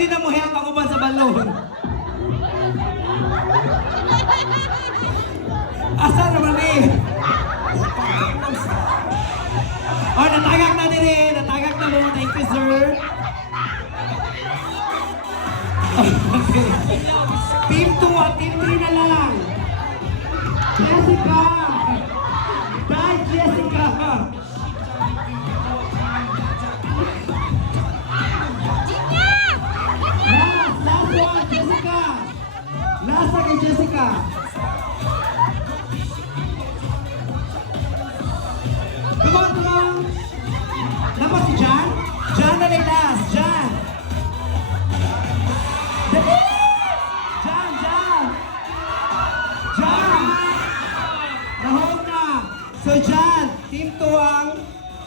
di na mo help ang uban sa balon. Asa naman eh? Oh, natagak na din eh. Natagak na mo. Thank you, sir. Team 2 at Team 3 na lang. Jessica! Dahil Jessica! Last one, Jessica! Last one kay Jessica! Come on, come on! Dapat si Jan? Jan na lang last! Jan! Jan! Jan! Jan! Nahog na! So Jan, Team 2 ang